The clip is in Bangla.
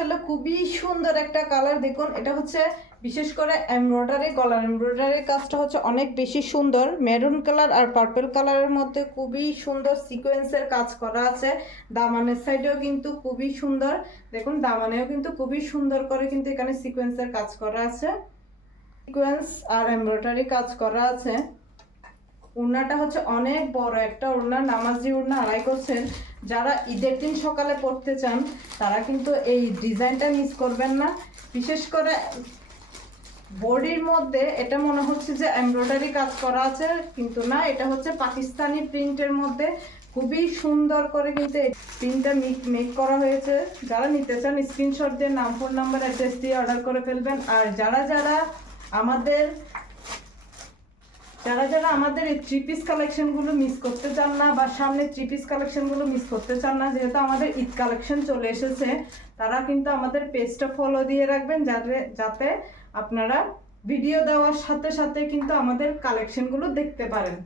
আসলে খুবই সুন্দর একটা কালার। দেখুন এটা হচ্ছে বিশেষ করে এমব্রয়ডারি, গলার এমব্রয়ডারির কাজটা হচ্ছে অনেক বেশি সুন্দর। মেরুন কালার আর পার্পল কালারের মধ্যে খুবই সুন্দর সিকোয়েন্সের কাজ করা আছে। দামানের সাইডেও কিন্তু খুবই সুন্দর, দেখুন দামানেও কিন্তু খুবই সুন্দর করে কিন্তু এখানে সিকোয়েন্সের কাজ করা আছে, সিকোয়েন্স আর এমব্রয়ডারি কাজ করা আছে। ওড়নাটা হচ্ছে অনেক বড় একটা ওড়না, নামাজি ওড়না, 2.5 গজের। যারা ঈদের দিন সকালে পড়তে চান তারা কিন্তু এই ডিজাইনটা মিস করবেন না। বিশেষ করে বডির মধ্যে এটা মনে হচ্ছে যে এমব্রয়ডারি কাজ করা আছে, কিন্তু না, এটা হচ্ছে পাকিস্তানি প্রিন্টের মধ্যে খুবই সুন্দর করে কিন্তু এই প্রিন্টটা মেক করা হয়েছে। যারা নিতে চান স্ক্রিনশট দিয়ে নাম, ফোন নাম্বার, অ্যাড্রেস দিয়ে অর্ডার করে ফেলবেন। আর যারা আমাদের এই 3 পিস কালেকশনগুলো মিস করতে চান না, বা সামনে 3 পিস কালেকশনগুলো মিস করতে চান না, যেহেতু আমাদের ঈদ কালেকশন চলে এসেছে, তারা কিন্তু আমাদের পেজটা ফলো দিয়ে রাখবেন, যাতে আপনারা ভিডিও দেওয়ার সাথে সাথে কিন্তু আমাদের কালেকশনগুলো দেখতে পারেন।